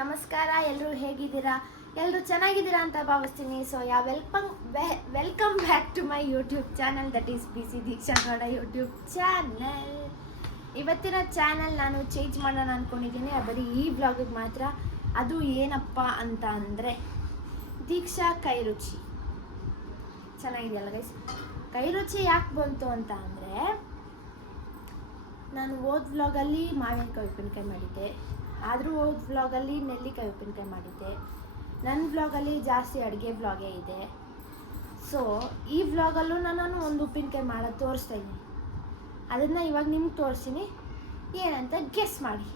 ನಮಸ್ಕಾರ. ಎಲ್ಲರೂ ಹೇಗಿದ್ದೀರಾ? ಎಲ್ಲರೂ ಚೆನ್ನಾಗಿದ್ದೀರಾ ಅಂತ ಭಾವಿಸ್ತೀನಿ. So welcome back to my YouTube channel, that is PC Deeksha Gowda YouTube channel. ಇವತ್ತಿನ ಚಾನಲ್ ನಾನು ಚೇಂಜ್ ಮಾಡೋಣ ಅಂದ್ಕೊಂಡಿದ್ದೀನಿ, ಬರೀ ಈ ವ್ಲಾಗಿಗೆ ಮಾತ್ರ. ಅದು ಏನಪ್ಪ ಅಂತ ಅಂದರೆ ದೀಕ್ಷಾ ಕೈ ರುಚಿ. ಚೆನ್ನಾಗಿದೆಯಲ್ಲ ಗೈಸ್? ಕೈ ರುಚಿ ಯಾಕೆ ಬಂತು ಅಂತ ಅಂದರೆ, ನಾನು ಹೋದ ವ್ಲಾಗಲ್ಲಿ ಮಾವಿನಕಾಯಿ ಉಪ್ಪಿನಕಾಯಿ ಮಾಡಿದ್ದೆ, ಆದರೂ ಹೋದ ವ್ಲಾಗಲ್ಲಿ ನೆಲ್ಲಿಕಾಯಿ ಉಪ್ಪಿನಕಾಯಿ ಮಾಡಿದ್ದೆ. ನನ್ನ ವ್ಲಾಗಲ್ಲಿ ಜಾಸ್ತಿ ಅಡುಗೆ ವ್ಲಾಗೇ ಇದೆ. ಸೊ ಈ ವ್ಲಾಗಲ್ಲೂ ನಾನು ಒಂದು ಉಪ್ಪಿನಕಾಯಿ ಮಾಡೋದು ತೋರಿಸ್ತಾ ಇದ್ದೀನಿ. ಅದನ್ನು ಇವಾಗ ನಿಮ್ಗೆ ತೋರಿಸ್ತೀನಿ, ಏನಂತ ಗೆಸ್ ಮಾಡಿ.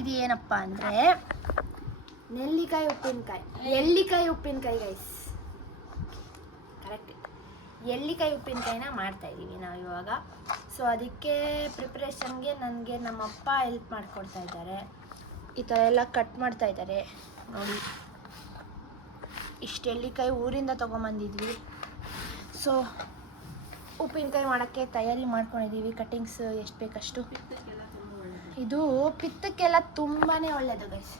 ಇದು ಏನಪ್ಪ ಅಂದರೆ ನೆಲ್ಲಿಕಾಯಿ ಉಪ್ಪಿನಕಾಯಿ, ಎಳ್ಳಿಕಾಯಿ ಉಪ್ಪಿನಕಾಯಿ ಗೈಸ್, ಕರೆಕ್ಟ್. ಎಳ್ಳಿಕಾಯಿ ಉಪ್ಪಿನಕಾಯಿನ ಮಾಡ್ತಾಯಿದ್ದೀವಿ ನಾವು ಇವಾಗ. ಸೊ ಅದಕ್ಕೆ ಪ್ರಿಪ್ರೇಷನ್ಗೆ ನನಗೆ ನಮ್ಮಪ್ಪ ಹೆಲ್ಪ್ ಮಾಡಿಕೊಡ್ತಾ ಇದ್ದಾರೆ. ಈ ಥರ ಎಲ್ಲ ಕಟ್ ಮಾಡ್ತಾ ಇದ್ದಾರೆ ನೋಡಿ. ಇಷ್ಟು ಎಳ್ಳಿಕಾಯಿ ಊರಿಂದ ತೊಗೊಂಬಂದಿದ್ವಿ. ಸೊ ಉಪ್ಪಿನಕಾಯಿ ಮಾಡೋಕ್ಕೆ ತಯಾರಿ ಮಾಡ್ಕೊಂಡಿದ್ದೀವಿ. ಕಟ್ಟಿಂಗ್ಸ್ ಎಷ್ಟು ಬೇಕಷ್ಟು. ಇದು ಪಿತ್ತಕ್ಕೆಲ್ಲ ತುಂಬಾ ಒಳ್ಳೆಯದು ಗೈಸ್.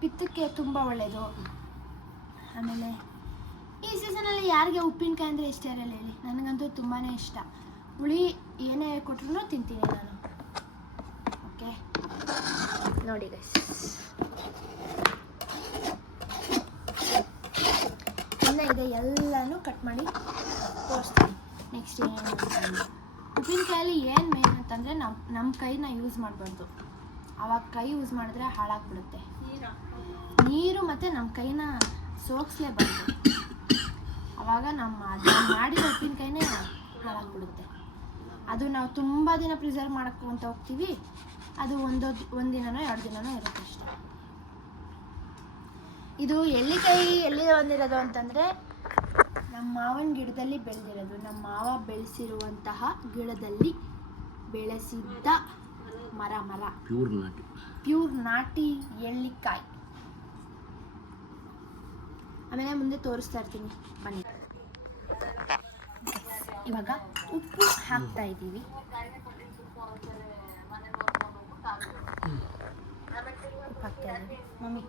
ಪಿತ್ತಕ್ಕೆ ತುಂಬ ಒಳ್ಳೆಯದು. ಆಮೇಲೆ ಈ ಸೀಸನಲ್ಲಿ ಯಾರಿಗೆ ಉಪ್ಪಿನಕಾಯಿ ಅಂದರೆ ಇಷ್ಟ ಇರಲ್ಲ ಹೇಳಿ? ನನಗಂತೂ ತುಂಬಾ ಇಷ್ಟ. ಹುಳಿ ಏನೇ ಕೊಟ್ಟರು ತಿಂತೀನಿ ನಾನು. ಓಕೆ ನೋಡಿ ಗೈಸ್, ಇನ್ನು ಇದೆ ಎಲ್ಲನೂ ಕಟ್ ಮಾಡಿ ತೋರಿಸ್ತೀನಿ. ನೆಕ್ಸ್ಟ್ ಏನು ಉಪ್ಪಿನಕಾಯಲ್ಲಿ ಏನು ಮೇನ್ ಅಂತಂದರೆ ನಮ್ಮ ಕೈನ ಯೂಸ್ ಮಾಡಬಾರ್ದು. ಆವಾಗ ಕೈ ಯೂಸ್ ಮಾಡಿದ್ರೆ ಹಾಳಾಗ್ಬಿಡುತ್ತೆ. ನೀರು ಮತ್ತು ನಮ್ಮ ಕೈನ ಸೋಗಿಸ್ಲೇಬಾರ್ದು. ಆವಾಗ ನಮ್ಮ ಮಾಡಿದ ಉಪ್ಪಿನಕಾಯಿನೇ ಹಾಳಾಗ್ಬಿಡುತ್ತೆ. ಅದು ನಾವು ತುಂಬ ದಿನ ಪ್ರಿಸರ್ವ್ ಮಾಡ್ಕೊಂತ ಹೋಗ್ತೀವಿ. ಅದು ಒಂದು ದಿನನೋ 2 ದಿನನೋ ಇರುತ್ತೆ ಅಷ್ಟೇ. ಇದು ಎಳ್ಳಿಕಾಯಿ ಎಲ್ಲಿ ಬಂದಿರೋದು ಅಂತಂದರೆ ನಮ್ಮ ಮಾವನ ಗಿಡದಲ್ಲಿ ಬೆಳೆದಿರೋದು. ನಮ್ಮ ಮಾವ ಬೆಳೆಸಿರುವಂತಹ ಗಿಡದಲ್ಲಿ ಬೆಳೆಸಿದ್ದ ಮರ ಪ್ಯೂರ್ ನಾಟಿ ಎಳ್ಳಿಕಾಯಿ. ಆಮೇಲೆ ಮುಂದೆ ತೋರಿಸ್ತಾ ಇರ್ತೀನಿ ಬನ್ನಿ. ಇವಾಗ ಉಪ್ಪು ಹಾಕ್ತಾ ಇದ್ದೀವಿ. ಉಪ್ಪು ಹಾಕ್ತಾ ಇದ್ದೀವಿ. ಮಮ್ಮಿ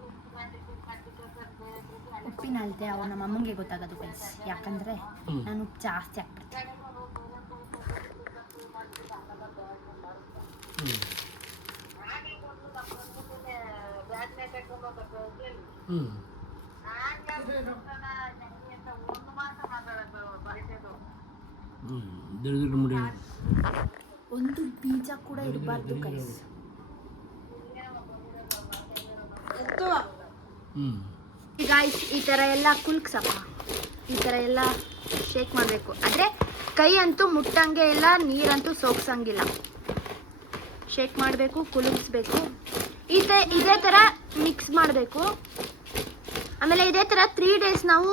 ಉಪ್ಪಿನ ಅಳತೆ ಅವ್ರು ನಮ್ಮ ಅಮ್ಮಂಗೆ ಗೊತ್ತಾಗೋದು ಗೈಸ್, ಯಾಕಂದರೆ ನಾನು ಉಪ್ಪು ಜಾಸ್ತಿ ಹಾಕ್ಬಿಡ್ತೀನಿ. ಒಂದು ಬೀಜ ಕೂಡ ಇರಬಾರ್ದು ಗೈಸ್. ಗಾಯ್ಸ್ ಈ ಥರ ಎಲ್ಲ ಕುಲ್ಕ್ಸಪ್ಪ, ಈ ಥರ ಎಲ್ಲ ಶೇಕ್ ಮಾಡಬೇಕು. ಆದರೆ ಕೈ ಅಂತೂ ಮುಟ್ಟಂಗೆ ಇಲ್ಲ, ನೀರಂತೂ ಸೋಗ್ಸಂಗಿಲ್ಲ. ಶೇಕ್ ಮಾಡಬೇಕು, ಕುಲುಕ್ಸ್ಬೇಕು. ಇದೇ ಥರ ಮಿಕ್ಸ್ ಮಾಡಬೇಕು. ಆಮೇಲೆ ಇದೇ ಥರ 3 days ನಾವು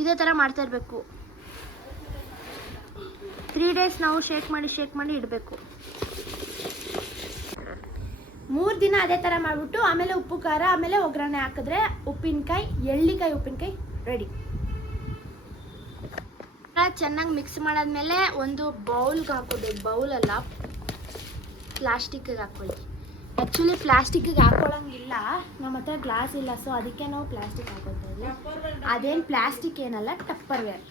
ಇದೇ ಥರ ಮಾಡ್ತಾ ಇರಬೇಕು. 3 days ನಾವು ಶೇಕ್ ಮಾಡಿ ಇಡಬೇಕು. 3 ದಿನ ಅದೇ ಥರ ಮಾಡಿಬಿಟ್ಟು ಆಮೇಲೆ ಉಪ್ಪು ಖಾರ ಆಮೇಲೆ ಒಗ್ಗರಣೆ ಹಾಕಿದ್ರೆ ಉಪ್ಪಿನಕಾಯಿ, ಎಳ್ಳಿಕಾಯಿ ಉಪ್ಪಿನಕಾಯಿ ರೆಡಿ. ಚೆನ್ನಾಗಿ ಮಿಕ್ಸ್ ಮಾಡಾದ್ಮೇಲೆ ಒಂದು ಬೌಲ್ಗೆ ಹಾಕೋಬೇಕು. ಬೌಲಲ್ಲ, ಪ್ಲಾಸ್ಟಿಕ್ಗೆ ಹಾಕ್ಕೊಳ್ಳಿ. ಆ್ಯಕ್ಚುಲಿ ಪ್ಲಾಸ್ಟಿಕ್ಗೆ ಹಾಕೊಳ್ಳೋಂಗಿಲ್ಲ, ನಮ್ಮ ಹತ್ರ ಗ್ಲಾಸ್ ಇಲ್ಲ. ಸೊ ಅದಕ್ಕೆ ನಾವು ಪ್ಲಾಸ್ಟಿಕ್ ಹಾಕೊಳ್ತಾ ಇದ್ವಿ. ಅದೇನು ಪ್ಲಾಸ್ಟಿಕ್ ಏನಲ್ಲ, ಟಪ್ಪರ್ವೇರ್.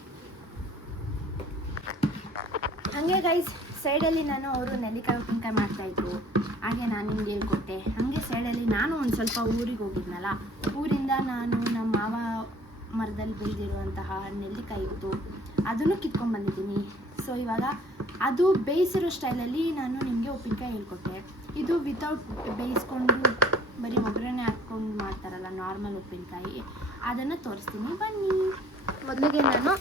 ಹಾಗೆ ಗೈಸ್ ಸೈಡಲ್ಲಿ ಅವರು ನೆಲ್ಲಿಕಾಯಿ ಉಪ್ಪಿನಕಾಯಿ ಮಾಡ್ತಾಯಿದ್ರು. ಹಾಗೆ ನಾನು ನಿಮ್ಗೆ ಹೇಳ್ಕೊಟ್ಟೆ. ಹಾಗೆ ಸೈಡಲ್ಲಿ ನಾನು ಒಂದು ಸ್ವಲ್ಪ ಊರಿಗೆ ಹೋಗಿದ್ನಲ್ಲ, ಊರಿಂದ ನಾನು ನಮ್ಮ ಮಾವ ಮರದಲ್ಲಿ ಬೆಳೆದಿರುವಂತಹ ನೆಲ್ಲಿಕಾಯಿ ಇತ್ತು, ಅದನ್ನು ಕಿತ್ಕೊಂಡ್ಬಂದಿದ್ದೀನಿ. ಸೊ ಇವಾಗ ಅದು ಬೇಯಿಸಿರೋ ಸ್ಟೈಲಲ್ಲಿ ನಾನು ನಿಮಗೆ ಉಪ್ಪಿನಕಾಯಿ ಹೇಳ್ಕೊಟ್ಟೆ. ಇದು ವಿತೌಟ್ ಬೇಯಿಸ್ಕೊಂಡು ಬರೀ ಒಗ್ಗರಣೆ ಹಾಕ್ಕೊಂಡು ಮಾಡ್ತಾರಲ್ಲ ನಾರ್ಮಲ್ ಉಪ್ಪಿನಕಾಯಿ, ಅದನ್ನು ತೋರಿಸ್ತೀನಿ ಬನ್ನಿ. ಮೊದಲಿಗೆ ನಾನು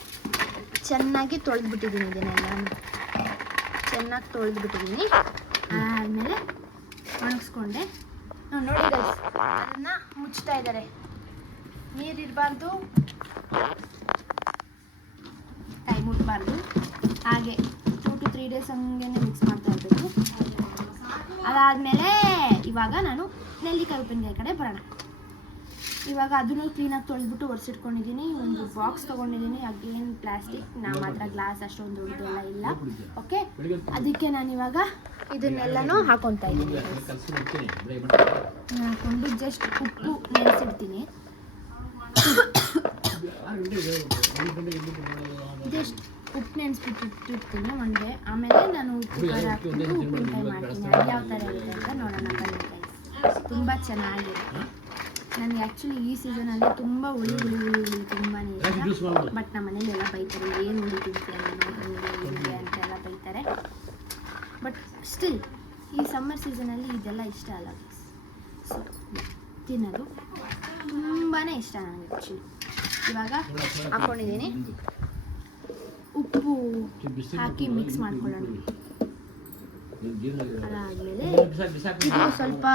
ಚೆನ್ನಾಗಿ ತೊಳೆದ್ಬಿಟ್ಟಿದ್ದೀನಿ. ಇದನ್ನೆಲ್ಲ ಚೆನ್ನಾಗಿ ತೊಳೆದ್ಬಿಟ್ಟಿದ್ದೀನಿ. ಆದಮೇಲೆ ಒಣಗಿಸ್ಕೊಂಡೆ. ನೋಡಿ ಗೈಸ್, ಅದನ್ನು ಮುಚ್ತಾ ಇದ್ದಾರೆ. ನೀರಿರಬಾರ್ದು, ಕೈ ಮುಟ್ಟಬಾರ್ದು. ಹಾಗೆ 2 to 3 days ಹಂಗೆ ಮಿಕ್ಸ್ ಮಾಡ್ತಾ ಇರಬೇಕು. ಅದಾದಮೇಲೆ ಇವಾಗ ನಾನು ನೆಲ್ಲಿಕಾಯಿ ಉಪ್ಪಿನಕಾಯಿ ಕಡೆ ಬರೋಣ. ಇವಾಗ ಅದನ್ನು ಕ್ಲೀನಾಗಿ ತೊಳೆದ್ಬಿಟ್ಟು ಒರೆಸಿಟ್ಕೊಂಡಿದ್ದೀನಿ. ಒಂದು ಬಾಕ್ಸ್ ತೊಗೊಂಡಿದ್ದೀನಿ, ಅಗೇನ್ ಪ್ಲಾಸ್ಟಿಕ್, ನಮ್ಮ ಹತ್ರ ಗ್ಲಾಸ್ ಅಷ್ಟೊಂದು ದೊಡ್ಡದೆಲ್ಲ ಇಲ್ಲ. ಓಕೆ, ಅದಕ್ಕೆ ನಾನಿವಾಗ ಇದನ್ನೆಲ್ಲನೂ ಹಾಕೊತಾ ಇದ್ದೀನಿ. ಹಾಕೊಂಡು ಜಸ್ಟ್ ಉಪ್ಪು ನೆನೆಸಿಡ್ತೀನಿ. ಜಸ್ಟ್ ಉಪ್ಪು ನೆನೆಸ್ಬಿಟ್ಟಿರ್ತೀನಿ ಒನ್ ಡೇ. ಆಮೇಲೆ ನಾನು ಉಪ್ಪು ಖಾರ ಹಾಕ್ಬಿಟ್ಟು ಉಪ್ಪಿನಕಾಯಿ ಮಾಡ್ತೀನಿ. ಅದು ಯಾವ ಥರ ಇರುತ್ತೆ ಅಂತ ನೋಡೋಣ ಬನ್ನಿ ಗೈಸ್. ತುಂಬ ಚೆನ್ನಾಗಿರುತ್ತೆ. ನನಗೆ ಆ್ಯಕ್ಚುಲಿ ಈ ಸೀಸನಲ್ಲಿ ತುಂಬ ಹುಳಿ ತುಂಬಾ ಇಷ್ಟ. ಬಟ್ ನಮ್ಮ ಮನೇಲೆಲ್ಲ ಬೈತಾರೆ, ಏನು ಹುಳಿ ತಿಂತೀಯ ನೀನು ಅಂತೆಲ್ಲ ಬೈತಾರೆ. ಬಟ್ ಸ್ಟಿಲ್ ಈ ಸಮ್ಮರ್ ಸೀಸನಲ್ಲಿ ಇದೆಲ್ಲ ಇಷ್ಟ ಅಲ್ಲ ಗೈಸ್. ಸೊ ತಿನ್ನೋದು ತುಂಬಾ ಇಷ್ಟ ನನಗೆ ಆ್ಯಕ್ಚುಲಿ. ಇವಾಗ ಹಾಕ್ಕೊಂಡಿದ್ದೀನಿ, ಉಪ್ಪು ಹಾಕಿ ಮಿಕ್ಸ್ ಮಾಡ್ಕೊಳ್ಳೋಣ. ಅದಾದಮೇಲೆ ಇದು ಸ್ವಲ್ಪ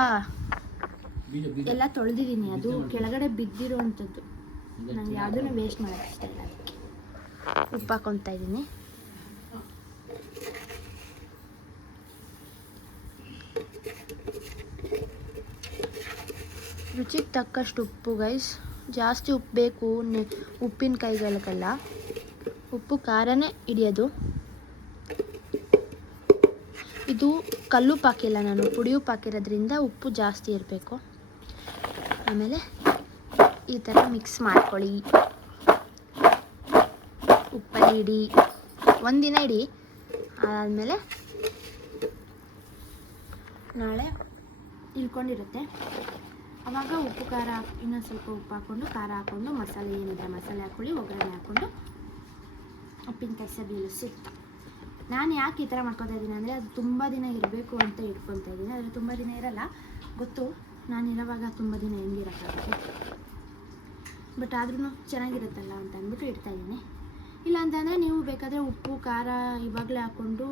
ಎಲ್ಲ ತೊಳೆದಿದ್ದೀನಿ, ಅದು ಕೆಳಗಡೆ ಬಿದ್ದಿರೋ ಅಂಥದ್ದು. ನಾನು ಯಾವುದೂ ವೇಸ್ಟ್ ಮಾಡೋಕ್ಕೆ ಇಷ್ಟ ಇಲ್ಲ. ಅದಕ್ಕೆ ಉಪ್ಪು ಹಾಕ್ಕೊತಾ ಇದ್ದೀನಿ. ರುಚಿಗೆ ತಕ್ಕಷ್ಟು ಉಪ್ಪು ಗೈಸ್. ಜಾಸ್ತಿ ಉಪ್ಪು ಬೇಕು ಉಪ್ಪಿನಕಾಯಿಗಳಿಗೆಲ್ಲ. ಉಪ್ಪು ಖಾರನೇ ಹಿಡಿಯೋದು. ಇದು ಕಲ್ಲುಪ್ಪು ಹಾಕಿಲ್ಲ ನಾನು, ಪುಡಿ ಉಪ್ಪು ಹಾಕಿರೋದ್ರಿಂದ ಉಪ್ಪು ಜಾಸ್ತಿ ಇರಬೇಕು. ಆಮೇಲೆ ಈ ಥರ ಮಿಕ್ಸ್ ಮಾಡ್ಕೊಳ್ಳಿ. ಉಪ್ಪಲ್ಲಿ ಇಡಿ, ಒಂದಿನ ಇಡಿ. ಅದಾದಮೇಲೆ ನಾಳೆ ಇಳ್ಕೊಂಡಿರುತ್ತೆ. ಆವಾಗ ಉಪ್ಪು ಖಾರ ಇನ್ನೊಂದು ಸ್ವಲ್ಪ ಉಪ್ಪು ಹಾಕ್ಕೊಂಡು, ಖಾರ ಹಾಕ್ಕೊಂಡು, ಮಸಾಲೆ ಏನಿದೆ ಮಸಾಲೆ ಹಾಕ್ಕೊಳ್ಳಿ, ಒಗ್ಗರಣೆ ಹಾಕ್ಕೊಂಡು ಉಪ್ಪಿನಕಾಯಿ ಸವಿಯಲು ಸೂಕ್ತ. ನಾನು ಯಾಕೆ ಈ ಥರ ಮಾಡ್ಕೊತಾ ಇದ್ದೀನಿ ಅಂದರೆ, ಅದು ತುಂಬ ದಿನ ಇರಬೇಕು ಅಂತ ಇಟ್ಕೊತಾ ಇದ್ದೀನಿ. ಆದರೆ ತುಂಬ ದಿನ ಇರಲ್ಲ ಗೊತ್ತು, ನಾನು ಇರೋವಾಗ ತುಂಬ ದಿನ ಹೆಂಗಿರೋಕ್ಕಾಗುತ್ತೆ. ಬಟ್ ಆದ್ರೂ ಚೆನ್ನಾಗಿರುತ್ತಲ್ಲ ಅಂತ ಅಂದ್ಬಿಟ್ಟು ಇಡ್ತಾಯಿದ್ದೀನಿ. ಇಲ್ಲ ಅಂತಂದರೆ ನೀವು ಬೇಕಾದರೆ ಉಪ್ಪು ಖಾರ ಇವಾಗಲೇ ಹಾಕ್ಕೊಂಡು,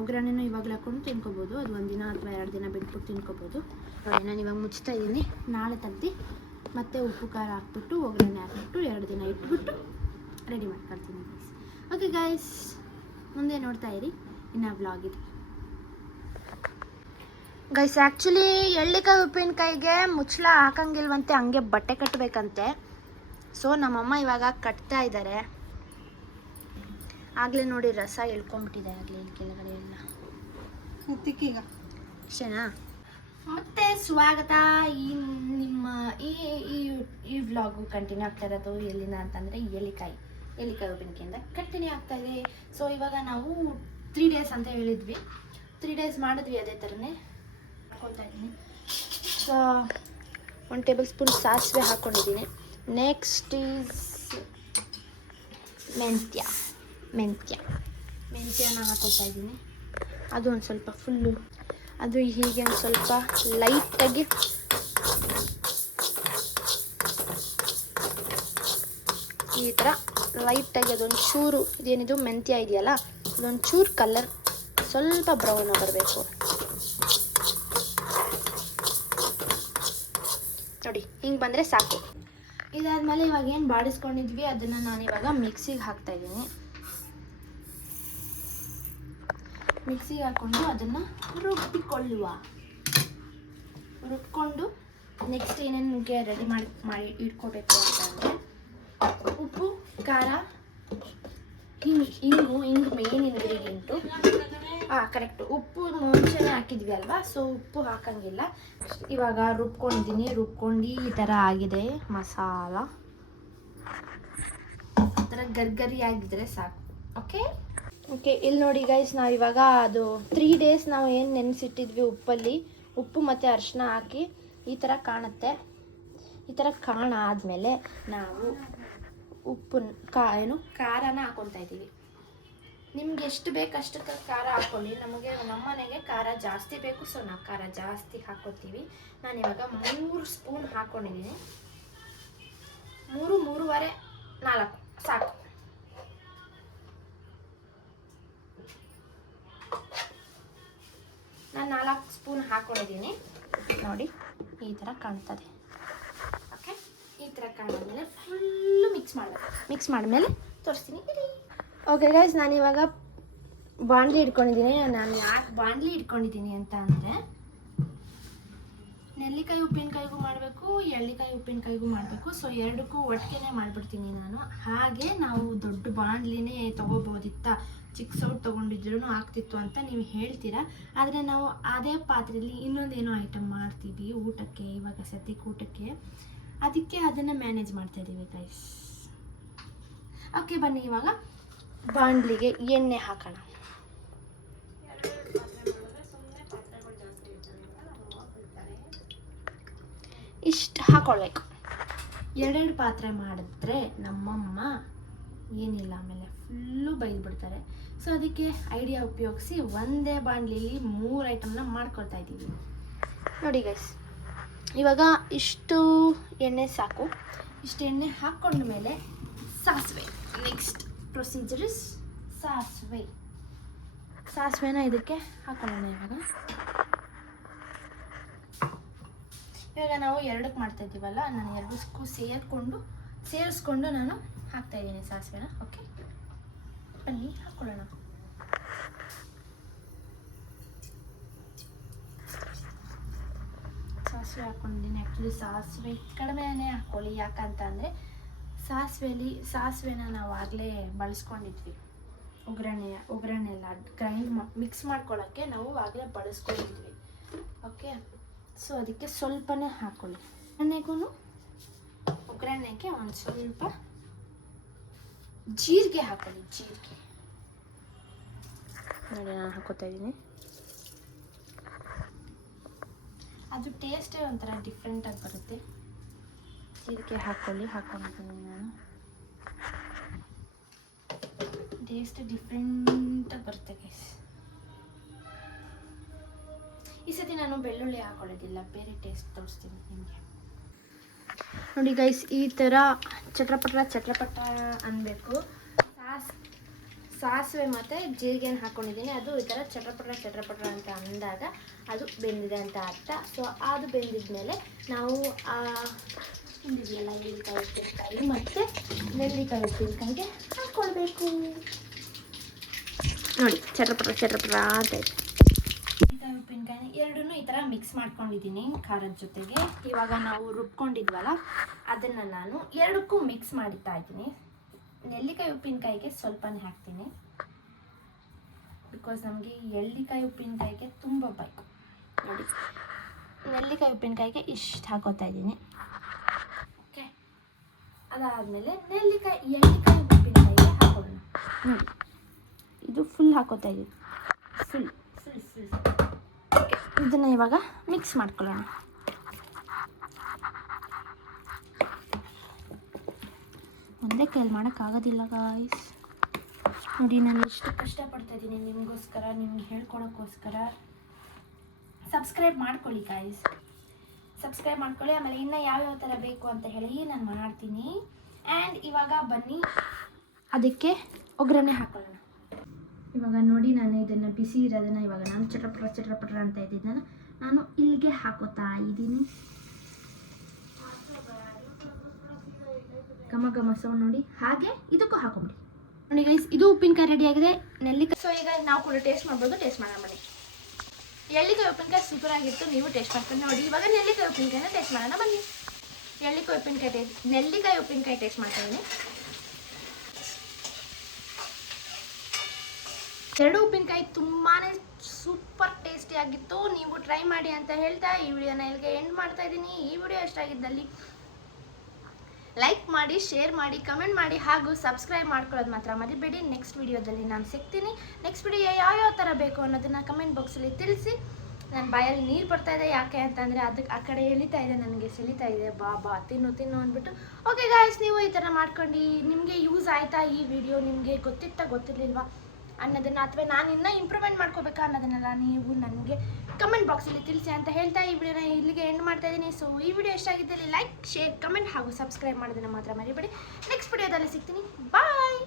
ಒಗ್ಗರಣೆನೂ ಇವಾಗಲೇ ಹಾಕ್ಕೊಂಡು ತಿನ್ಕೋಬೋದು. ಅದು 1 ದಿನ ಅಥವಾ 2 ದಿನ ಬಿಟ್ಬಿಟ್ಟು ತಿನ್ಕೋಬೋದು. ನೋಡಿ, ನಾನು ಇವಾಗ ಮುಚ್ತಾ ಇದ್ದೀನಿ. ನಾಳೆ ತೆಗ್ದು ಮತ್ತೆ ಉಪ್ಪು ಖಾರ ಹಾಕ್ಬಿಟ್ಟು ಒಗ್ಗರಣೆ ಹಾಕ್ಬಿಟ್ಟು 2 ದಿನ ಇಟ್ಬಿಟ್ಟು ರೆಡಿ ಮಾಡ್ಕೊಳ್ತೀನಿ ಗೈಸ್. ಓಕೆ ಗೈಸ್, ಮುಂದೆ ನೋಡ್ತಾ ಇರಿ ಇನ್ನು ವ್ಲಾಗ್ ಇದೆ ಗೈಸ್. ಆ್ಯಕ್ಚುಲಿ ಎಳ್ಳಿಕಾಯಿ ಉಪ್ಪಿನಕಾಯಿಗೆ ಮುಚ್ಚಳ ಹಾಕಂಗಿಲ್ವಂತೆ, ಹಂಗೆ ಬಟ್ಟೆ ಕಟ್ಟಬೇಕಂತೆ. ಸೊ ನಮ್ಮಮ್ಮ ಇವಾಗ ಕಟ್ತಾ ಇದ್ದಾರೆ. ಆಗಲೇ ನೋಡಿ ರಸ ಎಳ್ಕೊಂಬಿಟ್ಟಿದೆ ಆಗಲೇ ಇಲ್ಲಿ ಕೆಳಗಡೆ ಎಲ್ಲ. ಈಗ ಅಷ್ಟೇನಾ? ಮತ್ತೆ ಸ್ವಾಗತ. ನಿಮ್ಮ ಈ ವ್ಲಾಗು ಕಂಟಿನ್ಯೂ ಆಗ್ತಾ ಇರೋದು ಎಲ್ಲಿಂದ ಅಂತಂದರೆ ಎಳ್ಳಿಕಾಯಿ ಉಪ್ಪಿನಕಾಯಿಂದ ಕಂಟಿನ್ಯೂ ಆಗ್ತಾ ಇದೆ. ಸೊ ಇವಾಗ ನಾವು 3 ಡೇಸ್ ಅಂತ ಹೇಳಿದ್ವಿ, 3 ಡೇಸ್ ಮಾಡಿದ್ವಿ. ಅದೇ ಥರನೇ ಹಾಕ್ಕೊತಾ ಇದ್ದೀನಿ. ಸೊ 1 ಟೇಬಲ್ ಸ್ಪೂನ್ ಸಾಸಿವೆ ಹಾಕ್ಕೊಂಡಿದ್ದೀನಿ. ನೆಕ್ಸ್ಟ್ ಈಸ್ ಮೆಂತ್ಯನ ಹಾಕ್ಕೊತಾ ಇದ್ದೀನಿ. ಅದು ಒಂದು ಸ್ವಲ್ಪ ಫುಲ್ಲು, ಅದು ಹೀಗೆ ಒಂದು ಸ್ವಲ್ಪ ಲೈಟಾಗಿ ಈ ಥರ ಲೈಟಾಗಿ ಅದೊಂದು ಚೂರು, ಇದೇನಿದು ಮೆಂತ್ಯ ಇದೆಯಲ್ಲ, ಅದೊಂದು ಚೂರು ಕಲರ್ ಸ್ವಲ್ಪ ಬ್ರೌನ್ ಬರಬೇಕು ನೋಡಿ. ಹಿಂಗೆ ಬಂದರೆ ಸಾಕು. ಇದಾದಮೇಲೆ ಇವಾಗ ಏನು ಬಾಡಿಸ್ಕೊಂಡಿದ್ವಿ ಅದನ್ನು ನಾನಿವಾಗ ಮಿಕ್ಸಿಗೆ ಹಾಕ್ತಾಯಿದ್ದೀನಿ. ಮಿಕ್ಸಿಗೆ ಹಾಕ್ಕೊಂಡು ಅದನ್ನು ರುಬ್ಕೊಂಡು ನೆಕ್ಸ್ಟ್ ಏನೇನಿಗೆ ರೆಡಿ ಮಾಡಿ ಇಟ್ಕೋಬೇಕು ಅಂತಂದರೆ, ಉಪ್ಪು ಖಾರ ಹಿಂಗು ಮೇನ್ ಇಂಗ್ರೀಡಿಯೆಂಟು. ಕರೆಕ್ಟು. ಉಪ್ಪು ಮುಂಚೆನೇ ಹಾಕಿದ್ವಿ ಅಲ್ವಾ, ಸೊ ಉಪ್ಪು ಹಾಕಂಗಿಲ್ಲ. ಇವಾಗ ರುಬ್ಕೊಂಡು ಈ ಥರ ಆಗಿದೆ ಮಸಾಲ. ಆ ಥರ ಗರ್ಗರಿ ಆಗಿದ್ರೆ ಸಾಕು. ಓಕೆ ಇಲ್ಲಿ ನೋಡಿ ಗೈಸ್, ನಾವು ಇವಾಗ ಅದು 3 ಡೇಸ್ ನಾವು ಏನು ನೆನೆಸಿಟ್ಟಿದ್ವಿ ಉಪ್ಪಲ್ಲಿ, ಉಪ್ಪು ಮತ್ತು ಅರಿಶಿನ ಹಾಕಿ ಈ ಥರ ಕಾಣುತ್ತೆ. ಈ ಥರ ಆದಮೇಲೆ ನಾವು ಖಾರನ ಹಾಕ್ಕೊತಾ ಇದ್ದೀವಿ. ನಿಮ್ಗೆ ಎಷ್ಟು ಬೇಕು ಅಷ್ಟಕ್ಕೆ ಖಾರ ಹಾಕ್ಕೊಳ್ಳಿ. ನಮ್ಮ ಮನೆಗೆ ಖಾರ ಜಾಸ್ತಿ ಬೇಕು, ಸೊ ನಾವು ಖಾರ ಜಾಸ್ತಿ ಹಾಕ್ಕೊತೀವಿ. ನಾನಿವಾಗ 3 ಸ್ಪೂನ್ ಹಾಕ್ಕೊಂಡಿದ್ದೀನಿ. 3, 3.5, 4 ಸಾಕು. ನಾನು 4 ಸ್ಪೂನ್ ಹಾಕ್ಕೊಂಡಿದ್ದೀನಿ ನೋಡಿ. ಈ ಥರ ಕಾಣ್ತದೆ. ಓಕೆ, ಈ ಥರ ಕಾಣಿದ್ಮೇಲೆ ಫುಲ್ಲು ಮಿಕ್ಸ್ ಮಾಡಿದ್ಮೇಲೆ ತೋರಿಸ್ತೀನಿ. ಓಕೆ ಗೈಸ್, ನಾನಿವಾಗ ಬಾಣಲಿ ಇಟ್ಕೊಂಡಿದ್ದೀನಿ. ನಾನು ಯಾಕೆ ಬಾಣಲಿ ಇಟ್ಕೊಂಡಿದ್ದೀನಿ ಅಂತ ಅಂದರೆ, ನೆಲ್ಲಿಕಾಯಿ ಉಪ್ಪಿನಕಾಯಿಗೂ ಮಾಡಬೇಕು, ಎಳ್ಳಿಕಾಯಿ ಉಪ್ಪಿನಕಾಯಿಗೂ ಮಾಡಬೇಕು. ಸೊ ಎರಡಕ್ಕೂ ಒಟ್ಟಿಗೆ ಮಾಡಿಬಿಡ್ತೀನಿ ನಾನು. ಹಾಗೆ ನಾವು ದೊಡ್ಡ ಬಾಣಲಿನೇ ತೊಗೋಬೋದಿತ್ತಾ, ಚಿಕ್ಕ ಸೌಟ್ ತೊಗೊಂಡಿದ್ರೂ ಆಗ್ತಿತ್ತು ಅಂತ ನೀವು ಹೇಳ್ತೀರಾ. ಆದರೆ ನಾವು ಅದೇ ಪಾತ್ರೆಯಲ್ಲಿ ಇನ್ನೊಂದೇನೋ ಐಟಮ್ ಮಾಡ್ತೀವಿ ಊಟಕ್ಕೆ, ಇವಾಗ ಸದ್ಯಕ್ಕೆ ಊಟಕ್ಕೆ. ಅದಕ್ಕೆ ಅದನ್ನು ಮ್ಯಾನೇಜ್ ಮಾಡ್ತಾಯಿದ್ದೀವಿ ಗೈಸ್. ಓಕೆ, ಬನ್ನಿ ಇವಾಗ ಬಾಣಲಿಗೆ ಎಣ್ಣೆ ಹಾಕೋಣ. ಇಷ್ಟು ಹಾಕ್ಕೊಳ್ಬೇಕು. ಎರಡೆರಡು ಪಾತ್ರೆ ಮಾಡಿದ್ರೆ ನಮ್ಮಮ್ಮ ಏನಿಲ್ಲ ಆಮೇಲೆ ಫುಲ್ಲು ಬೈದ್ಬಿಡ್ತಾರೆ. ಸೊ ಅದಕ್ಕೆ ಐಡಿಯಾ ಉಪಯೋಗಿಸಿ ಒಂದೇ ಬಾಣಲಿಲಿ 3 ಐಟಮ್ನ ಮಾಡ್ಕೊಳ್ತಾ ಇದ್ದೀವಿ. ನೋಡಿ ಗೈಸ್, ಇವಾಗ ಇಷ್ಟು ಎಣ್ಣೆ ಸಾಕು. ಇಷ್ಟು ಎಣ್ಣೆ ಹಾಕ್ಕೊಂಡ ಮೇಲೆ ಸಾಸಿವೆ. ನೆಕ್ಸ್ಟ್ ಪ್ರೊಸೀಜರ್ ಇಸ್ ಸಾಸಿವೆನ ಇದಕ್ಕೆ ಹಾಕೊಳ್ಳೋಣ. ಇವಾಗ ನಾವು ಎರಡಕ್ಕೆ ಮಾಡ್ತಾ ಇದ್ದೀವಲ್ಲ, ನಾನು ಎರಡಕ್ಕೂ ಸೇರಿಸ್ಕೊಂಡು ನಾನು ಹಾಕ್ತಾ ಇದ್ದೀನಿ ಸಾಸಿವೆನ. ಓಕೆ, ಬನ್ನಿ ಹಾಕ್ಕೊಳ್ಳೋಣ. ಸಾಸಿವೆ ಹಾಕ್ಕೊಂಡಿದ್ದೀನಿ. ಆ್ಯಕ್ಚುಲಿ ಸಾಸಿವೆ ಕಡಿಮೆನೇ ಹಾಕ್ಕೊಳ್ಳಿ, ಯಾಕಂತಂದರೆ ಸಾಸಿವೆನ ನಾವು ಆಗಲೇ ಬಳಸ್ಕೊಂಡಿದ್ವಿ. ಒಗ್ಗರಣೆ ಎಲ್ಲ ಮಿಕ್ಸ್ ಮಾಡ್ಕೊಳ್ಳೋಕ್ಕೆ ನಾವು ಆಗಲೇ ಬಳಸ್ಕೊಂಡಿದ್ವಿ. ಓಕೆ, ಸೊ ಅದಕ್ಕೆ ಸ್ವಲ್ಪನೇ ಹಾಕ್ಕೊಳ್ಳಿ. ಒಗ್ಗರಣೆಗೆ ಒಂದು ಸ್ವಲ್ಪ ಜೀರಿಗೆ ಹಾಕೊಳ್ಳಿ. ಜೀರಿಗೆ ನೋಡಿ ನಾನು ಹಾಕೋತಾ ಇದ್ದೀನಿ. ಅದು ಟೇಸ್ಟೇ ಒಂಥರ ಡಿಫ್ರೆಂಟಾಗಿ ಬರುತ್ತೆ. ಜೀರಿಗೆ ಹಾಕ್ಕೊಂಡಿದ್ದೀನಿ ನಾನು. ಟೇಸ್ಟ್ ಡಿಫ್ರೆಂಟಾಗಿ ಬರುತ್ತೆ ಗೈಸ್. ಈ ಸತಿ ನಾನು ಬೆಳ್ಳುಳ್ಳಿ ಹಾಕೊಳ್ಳೋದಿಲ್ಲ, ಬೇರೆ ಟೇಸ್ಟ್ ತೋರಿಸ್ತೀನಿ ನಿಮಗೆ. ನೋಡಿ ಗೈಸ್, ಈ ಥರ ಚಟ್ರಪಟ ಅನ್ನಬೇಕು. ಸಾಸಿವೆ ಮತ್ತು ಜೀರಿಗೆನ ಹಾಕ್ಕೊಂಡಿದ್ದೀನಿ. ಅದು ಈ ಥರ ಚಟ್ರಪಟ ಅಂತ ಅಂದಾಗ ಅದು ಬೆಂದಿದೆ ಅಂತ ಅರ್ಥ. ಸೊ ಅದು ಬೆಂದಿದ್ಮೇಲೆ ನಾವು ಹಿಂದಿದೆಯಲ್ಲ ಎಳ್ಳಿಕಾಯಿ ಉಪ್ಪಿನಕಾಯಿ ಮತ್ತು ನೆಲ್ಲಿಕಾಯಿ ಉಪ್ಪಿನಕಾಯಿಗೆ ಹಾಕ್ಕೊಳ್ಬೇಕು. ನೋಡಿ ಚಟ್ರಪಟ ಅಂತ ಇದೆ. ನೆಲ್ಲಿಕಾಯಿ ಉಪ್ಪಿನಕಾಯಿ ಎರಡನ್ನೂ ಈ ಥರ ಮಿಕ್ಸ್ ಮಾಡ್ಕೊಂಡಿದ್ದೀನಿ ಖಾರದ ಜೊತೆಗೆ. ಇವಾಗ ನಾವು ರುಬ್ಕೊಂಡಿದ್ವಲ್ಲ ಅದನ್ನು ನಾನು ಎರಡಕ್ಕೂ ಮಿಕ್ಸ್ ಮಾಡ್ತಾ ಇದ್ದೀನಿ. ನೆಲ್ಲಿಕಾಯಿ ಉಪ್ಪಿನಕಾಯಿಗೆ ಸ್ವಲ್ಪನೇ ಹಾಕ್ತೀನಿ, ಬಿಕಾಸ್ ನಮಗೆ ಎಳ್ಳಿಕಾಯಿ ಉಪ್ಪಿನಕಾಯಿಗೆ ತುಂಬ ಬೇಕು. ನೋಡಿ, ನೆಲ್ಲಿಕಾಯಿ ಉಪ್ಪಿನಕಾಯಿಗೆ ಇಷ್ಟು ಹಾಕೋತಾ ಇದ್ದೀನಿ. ಓಕೆ, ಅದಾದಮೇಲೆ ಎಳ್ಳಿಕಾಯಿ ಉಪ್ಪಿನಕಾಯಿಗೆ ಹಾಕೋಣ. ನೋಡಿ, ಇದು ಫುಲ್ ಹಾಕೋತಾ ಇದ್ದೀನಿ. ಫುಲ್ ಓಕೆ, ಇದನ್ನು ಇವಾಗ ಮಿಕ್ಸ್ ಮಾಡ್ಕೊಳ್ಳೋಣ. ಒಂದೇ ಕೈಯಲ್ಲಿ ಮಾಡೋಕ್ಕಾಗೋದಿಲ್ಲ ಗಾಯ್ಸ್. ನೋಡಿ, ನಾನು ಎಷ್ಟು ಕಷ್ಟಪಡ್ತಾ ಇದ್ದೀನಿ ನಿಮಗೋಸ್ಕರ, ನಿಮ್ಗೆ ಹೇಳ್ಕೊಳೋಕ್ಕೋಸ್ಕರ. ಸಬ್ಸ್ಕ್ರೈಬ್ ಮಾಡ್ಕೊಳ್ಳಿ ಗಾಯ್ಸ್, ಸಬ್ಸ್ಕ್ರೈಬ್ ಮಾಡ್ಕೊಳ್ಳಿ. ಆಮೇಲೆ ಇನ್ನೂ ಯಾವ್ಯಾವ ಥರ ಬೇಕು ಅಂತ ಹೇಳಿ ನಾನು ಮಾಡ್ತೀನಿ. ಆ್ಯಂಡ್ ಇವಾಗ ಬನ್ನಿ ಅದಕ್ಕೆ ಒಗ್ಗರಣೆ ಹಾಕೊಳ್ಳೋಣ. ಇವಾಗ ನೋಡಿ, ನಾನು ಇದನ್ನು ಬಿಸಿ ಇರೋದನ್ನು ಇವಾಗ ನಾನು ಚಟ್ರಪಟ ಅಂತ ಇದ್ದಿದ್ದನ್ನು ನಾನು ಇಲ್ಲಿಗೆ ಹಾಕೋತಾ ಇದ್ದೀನಿ. ಘಮ ಸೌಂಡ್ ನೋಡಿ. ಹಾಗೆ ಇದಕ್ಕೂ ಹಾಕೊಂಬಿಡಿ. ನೋಡಿ ಗೈಸ್, ಇದು ಉಪ್ಪಿನಕಾಯಿ ರೆಡಿ ಆಗಿದೆ. ನೆಲ್ಲಿಕಾಯಿ. ಸೊ ಈಗ ನಾವು ಕೂಡ ಟೇಸ್ಟ್ ಮಾಡ್ಬೋದು. ಟೇಸ್ಟ್ ಮಾಡೋಣ ಬನ್ನಿ. ಎಳ್ಳಿಕಾಯಿ ಉಪ್ಪಿನಕಾಯಿ ಸೂಪರ್ ಆಗಿತ್ತು, ನೀವು ಟೇಸ್ಟ್ ಮಾಡ್ಕೊಂಡು ನೋಡಿ. ಇವಾಗ ನೆಲ್ಲಿಕಾಯಿ ಉಪ್ಪಿನಕಾಯಿನ ಟೇಸ್ಟ್ ಮಾಡೋಣ ಬನ್ನಿ. ನೆಲ್ಲಿಕಾಯಿ ಉಪ್ಪಿನಕಾಯಿ ಟೇಸ್ಟ್ ಮಾಡ್ತಾ ಇದ್ದೀನಿ. ಎರಡು ಉಪ್ಪಿನಕಾಯಿ ತುಂಬಾ ಸೂಪರ್ ಟೇಸ್ಟಿ ಆಗಿತ್ತು. ನೀವು ಟ್ರೈ ಮಾಡಿ ಅಂತ ಹೇಳ್ತಾ ಈ ವಿಡಿಯೋನ ಇಲ್ಲಿಗೆ ಎಂಡ್ ಮಾಡ್ತಾ ಇದ್ದೀನಿ. ಈ ವಿಡಿಯೋ ಇಷ್ಟ ಆಗಿದ್ದಲ್ಲಿ ಲೈಕ್ ಮಾಡಿ, ಶೇರ್ ಮಾಡಿ, ಕಮೆಂಟ್ ಮಾಡಿ ಹಾಗೂ ಸಬ್ಸ್ಕ್ರೈಬ್ ಮಾಡ್ಕೊಳ್ಳೋದು ಮಾತ್ರ ಮರಿಬೇಡಿ. ನೆಕ್ಸ್ಟ್ ವಿಡಿಯೋದಲ್ಲಿ ನಾನು ಸಿಗ್ತೀನಿ. ನೆಕ್ಸ್ಟ್ ವಿಡಿಯೋ ಯಾವ್ಯಾವ ಥರ ಬೇಕು ಅನ್ನೋದನ್ನು ಕಮೆಂಟ್ ಬಾಕ್ಸಲ್ಲಿ ತಿಳಿಸಿ. ನನ್ನ ಬಾಯಲ್ಲಿ ನೀರು ಬರ್ತಾ ಇದೆ, ಯಾಕೆ ಅಂತಂದರೆ ಅದಕ್ಕೆ ಆ ಕಡೆ ಎಳಿತಾ ಇದೆ, ನನಗೆ ಸೆಳಿತಾ ಇದೆ. ಬಾ ತಿನ್ನು ಅಂದ್ಬಿಟ್ಟು. ಓಕೆ ಗಾಯ್ಸ್, ನೀವು ಈ ಥರ ಮಾಡ್ಕೊಂಡು ನಿಮಗೆ ಯೂಸ್ ಆಯಿತಾ ಈ ವಿಡಿಯೋ, ನಿಮಗೆ ಗೊತ್ತಿರಲಿಲ್ವಾ ಅನ್ನೋದನ್ನು, ಅಥವಾ ನಾನು ಇನ್ನೂ ಇಂಪ್ರೂವ್ಮೆಂಟ್ ಮಾಡ್ಕೋಬೇಕಾ ಅನ್ನೋದನ್ನೆಲ್ಲ ನೀವು ನನಗೆ ಕಮೆಂಟ್ ಬಾಕ್ಸಲ್ಲಿ ತಿಳಿಸಿ ಅಂತ ಹೇಳ್ತಾ ಈ ವಿಡಿಯೋನ ಇಲ್ಲಿಗೆ ಎಂಡ್ ಮಾಡ್ತಾ ಇದ್ದೀನಿ. ಸೊ ಈ ವಿಡಿಯೋ ಇಷ್ಟ ಆಗಿದ್ದಲ್ಲಿ ಲೈಕ್, ಶೇರ್, ಕಮೆಂಟ್ ಹಾಗೂ ಸಬ್ಸ್ಕ್ರೈಬ್ ಮಾಡೋದನ್ನು ಮಾತ್ರ ಮರಿಬೇಡಿ. ನೆಕ್ಸ್ಟ್ ವಿಡಿಯೋದಲ್ಲಿ ಸಿಗ್ತೀನಿ. ಬಾಯ್.